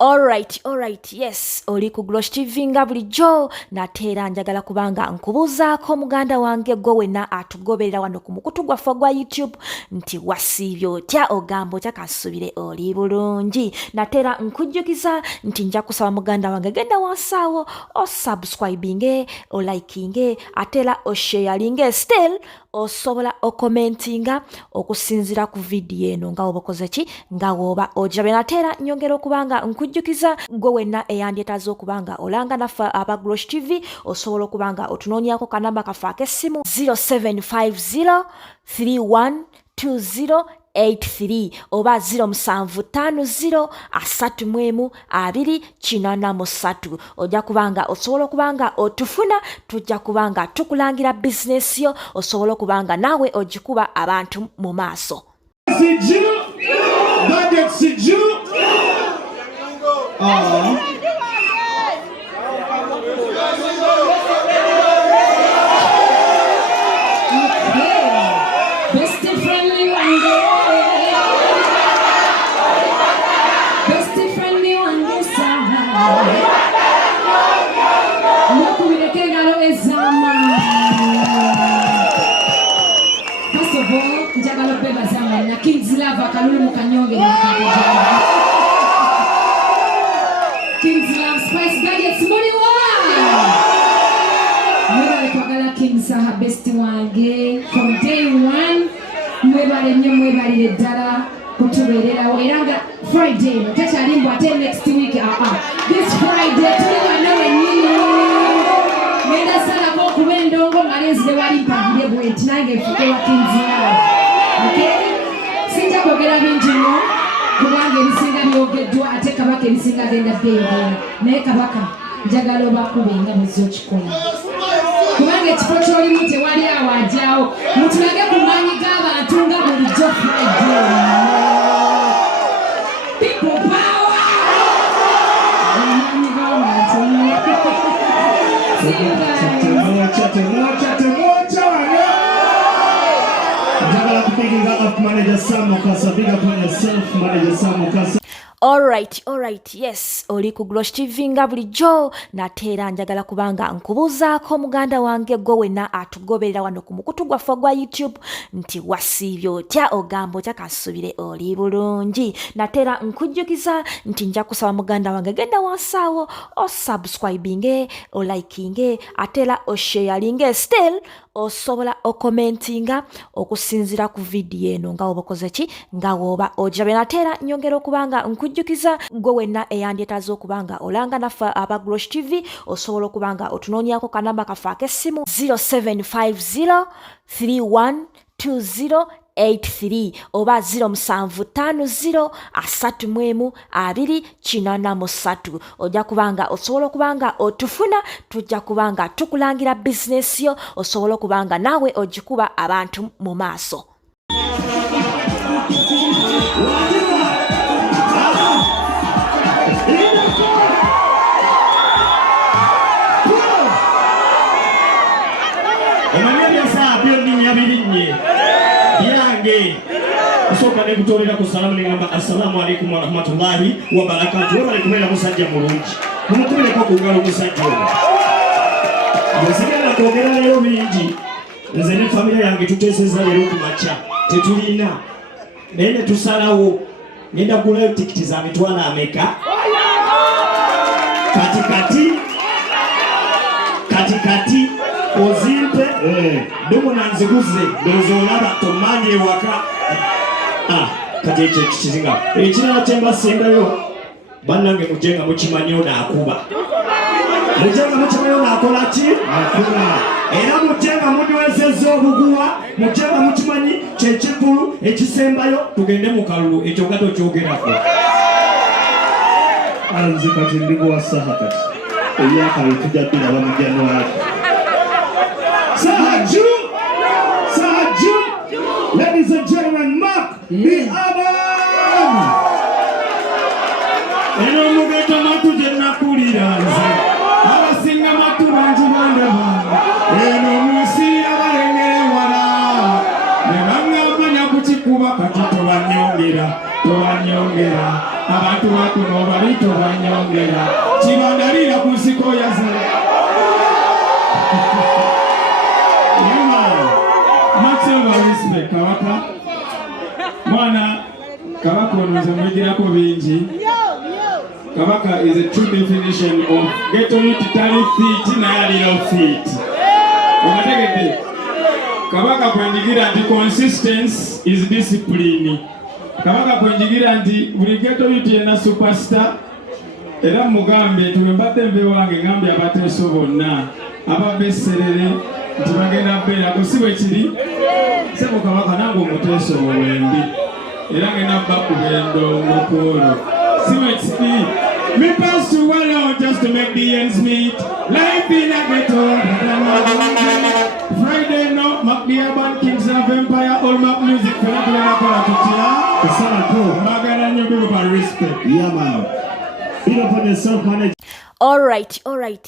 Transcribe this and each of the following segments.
Alright, yes, oli ku Glosh TV nga bulijjo nateera njagala kubanga nkubuuzaako muganda wange gwe wenna atugoberera wano ku mukutu gwaffe gwa YouTube nti wasiibye otya ogamba otya kasubire oli bulungi. Nateera nkujjukiza nti nja kusaba muganda wange genda wansaawo osubscribinge olikinge ateera osharinge still osobola okomentinga okusinzira ku video eno nga obokoze ki nga woba ojabe. Nateera nyongera okubanga nkujjukiza gwe wenna eyandyetaaze okubanga olanga naffe aba Glosh TV osobola okubanga otunoonyako kanamba kaffe ak'essimu 0750 312083 oba 0750 312083 ojja kubanga osobola okubanga otufuna tujja kubanga tukulangira bizinesi yo osobola okubanga naawe ogikuba abantu mu maaso. Saha best wange from day one mwebale nnyo mwebale ddala kutubeererawo era nga Friday takyalimbwa ate next week this Friday tuli wano wennyini ngenda salako okuba endongo nga lenzire wali mpagire bwenti nange nfuke wa Kings Love sinja kwogera bingi nnyo kubanga ebisinga byogeddwa ate kabaka ebisinga genda ddeyogera naye kabaka njagala obakube nga muzze okikola kubanga ekifo ky'olimu tewali awajjawo mutulage ku maanyi g'abantu nga bulijjo Friday. People power! Amaanyi g'abantu njagala kupiginga up manager Sam Mukasa, big up on yourself manager Sam Mukasa. Alright, yes, oli ku Glosh TV nga bulijjo nateera njagala kubanga nkubuuzaako muganda wange gwe wenna atugoberera wano ku mukutu gwaffe gwa YouTube nti wasiibye otya ogamba otya kasubire oli bulungi. Nateera nkujjukiza nti nja kusaba muganda wange genda wansaawo osubscribinge olikinge ateera osharinge still osobola okomentinga okusinzira ku video eno nga obokoze ki nga woba ojabe. Nateera nyongera okubanga nkujjukiza gwe wenna eyandyetaaze okubanga olanga naffe aba Glosh TV osobola okubanga otunoonyako kanamba kaffe ak'essimu 0750 312083 oba 0750 312083 ojja kubanga osobola okubanga otufuna tujja kubanga tukulangira bizinesi yo osobola okubanga naawe ogikuba abantu mu maaso. Soka ne kutolera ku salamu ngamba assalamu alaykum wa rahmatullahi wa barakatuh. Wale kumela musajja mulungi kumukubire ko kungalo musajja ono yasigala kwogera lero bingi nze ne familia yange tuteeseza lero kumacha tetulina nene tusalawo ngenda kula tikiti za mitwala ameka katikati ozimpe dumu nanziguze dozolaba tomanye waka kati ekyo kizinga ekirala kyemba sembayo bannange mujenga mukimanyo naakuba mujenga mukimanyo naakola ki akuba era mujenga munywezezza obuguwa mujenga mukimanyi kyekikulu ekisembayo tugende mu kalulu ekyo nga tokyogerako anzi kati ndikuwa Saha kati eyaka tujja bbiraba mu January Saha June ladies and gentlemen, Mark the Abayimbi. Eno mugeta matu jenna kuliranze abasinga matu bangi bandaba eno musi abalengere wala ne bangamba nyakukikuba kati tobanyongera abantu bakuno bali Kizito banyongera kibandalira ku nsiko yaze maximum respect Kabaka mwana Kabaka onoza mwigirako bingi. Kabaka is a true definition of ghetto youth tali fit na little fit. Unategete Kabaka kwendigira nti consistency is discipline. Kabaka kwendigira nti buli ghetto youth yena superstar. Era mugambe tuwembate mbe wange ngambe abateso bonna ababeserere nti bagenda beera kusiwe kiri sebo Kabaka nange omuteso wembi era ngenda bakubendo ngokolo siwe kiri me pass to one out just to make the ends meet life in a ghetto Friday no Macdiaban Kings of Empire all Mac music for la kola tutia sana ko magana nyobe ba respect yeah man. Big up on yourself, man. Alright,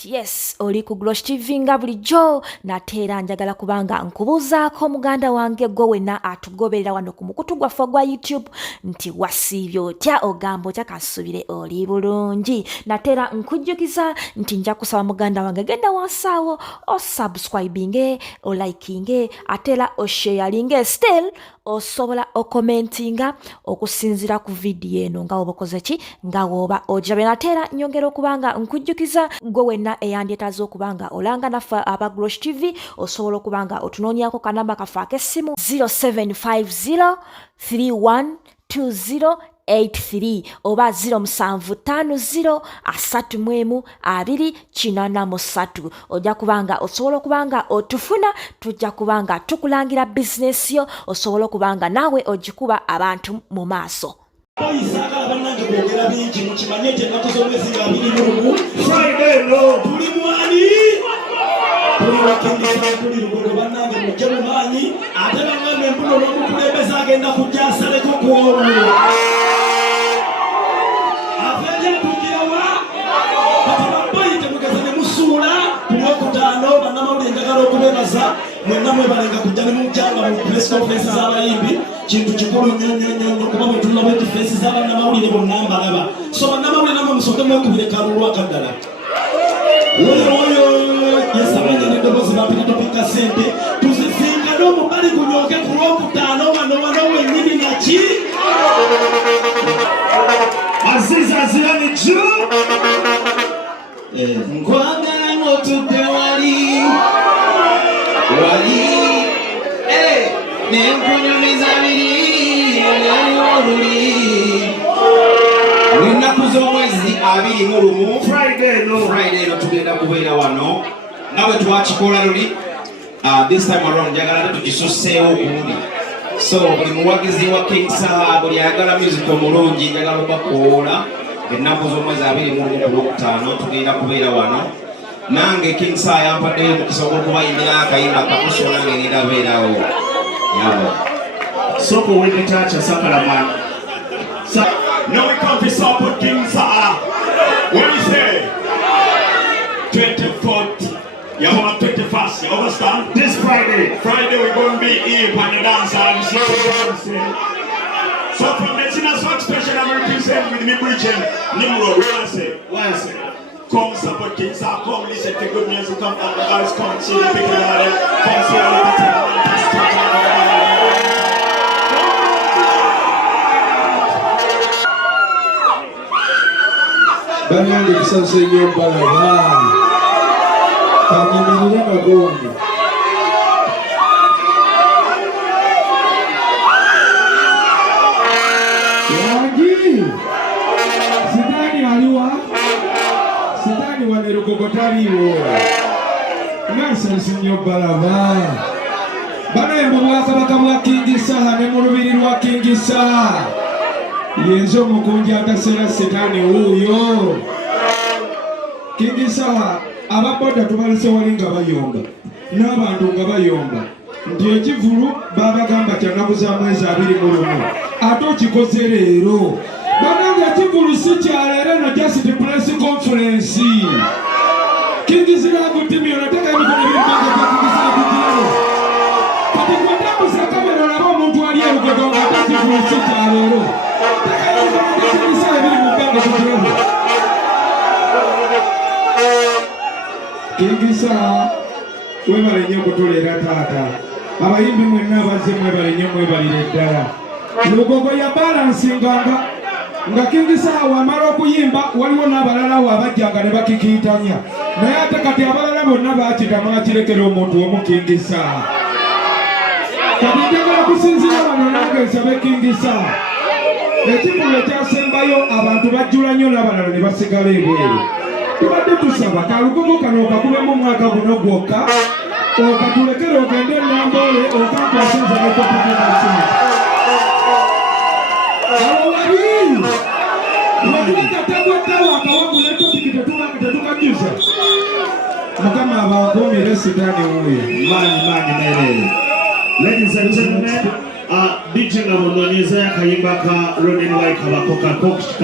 yes, oli ku Glosh TV nga bulijjo nateera njagala kubanga nkubuuzaako muganda wange gwe wenna atugoberera wano ku mukutu gwaffe gwa YouTube nti wasiibye otya ogamba otya kasubire oli bulungi nateera nkujjukiza nti nja kusaba muganda wange genda wansaawo osubscribinge olikinge ateera osharinge still osobola okomentinga okusinzira ku video eno nga obakoze ki nga woba ojabe nateera nyongera okubanga nkujjukiza gwe wenna eyandyetaaze okubanga olanga naffe aba Glosh TV osobola okubanga otunoonyako kanamba kaffe ak'essimu 0750 3120 83 oba 0750 3120 ojja kubanga osobola okubanga otufuna tujja kubanga tukulangira business yo osobola okubanga naawe ogikuba abantu mu maaso. Oyisagala bannange kwogera bingi mukimanye nti ennaku z'omwezi nga 23 Friday no tuli mwani tuli wakendisa tuli lugogo bannange mujje mu maanyi ate bangambe embuno n'omukulembeze agenda kujja asaleko ku olwo afeeja tugirewa kati babbayi temugeza ne musuula ku lwokutaano bannamawulire njagala okubeebaza mwenna mwebalenga kujja ne mujjanga mu press conference z'abayimbi kintu kikulu nnyo kuba bwe tulaba defense z'abannamawulire bonna mbalaba so bannamawulire namwe musooke mwekubire kalulu akaddala oyo yesamanya n'eddoboozi bapikatopika ssente tuzisingane omubali gunyooke ku lwokutaano wano wennyini naki aziza azirani ju nkwagala ng'otudde wali nenkunyumiza biri n'ennaku z'omwezi 21 Friday no tugenda kubeera wano nawe twakikola luli this time around njagala tugisusseewo okundi so buli muwagizi wa King Saha buli ayagala music omulungi njagala okubakoola ennaku z'omwezi 21 ku Lwokutaano tugenda kubeera wano nange King Saha yampaddeyo omukisa ogw'okubayimbira akayimba kakuso nange ngenda beerawo Soko wende chacha sakala man. Now we come to support King Saha. What is it? 24th. You want 21st. You understand? This Friday we're going to be here on the dance and see so from the China's Rock Special I'm representing with me preaching Nimrod. What I say? Come support King Saha. Come listen to good music. Come on the guys. Come see the people out there. Come see all the people. Bannange kisase nnyo mbalaba kanyimirire magongo yangi sitaani aliwa sitaani wanerugogo taliwo nasase nnyo mbalaba banayembu bwakabaka bwa King Saha ne mu lubiri lwa King Saha yenzo mukunja atasera setaani wuuyo King Saha ababoda tubalese wali nga bayomba n'abantu nga bayomba nti ekivulu babagamba kyanaku za mwezi 21 ate okikoze leero banange ekivulu si kyaleero no just press conference King Saha kutimyo nateka emikono ebiribanga kwa King Saha kutimyo kati kwatamusa kamera olaba omuntu ali erugogo nga ate ekivulu si kyaleero King Saha ebiri mu bbanga kutimyo King Saha webale nnyo okutuleera taata. Abayimbi mwenna abazze mwebale nnyo mwebalire ddala. Lugogo ya balansinganga nga King Saha wamala okuyimba waliwo n'abalala awo abajjanga ne bakikiitanya. Naye ate kati abalala bonna baakitama bakirekera omuntu omu King Saha. Kati njagala kusinzira bano nange nsabe King Saha. Ekikulu ekyasembayo abantu bajjula nnyo n'abalala ne basigala ebweru. Tubadde tusaba kalugogo kano okakubemu omwaka guno gwokka okatulekere ogende Namboole okakwasanza nekopikikasi. Awo wali wetubagatabwaddawo akawagu netopiki tetukajjuza. Mukama abankuumire sitaani wuuyo. Maanyi meerere. Ladies and gentlemen, DJ Ngabo Nonyeza yakayimba ka Ronin White kabako kakochi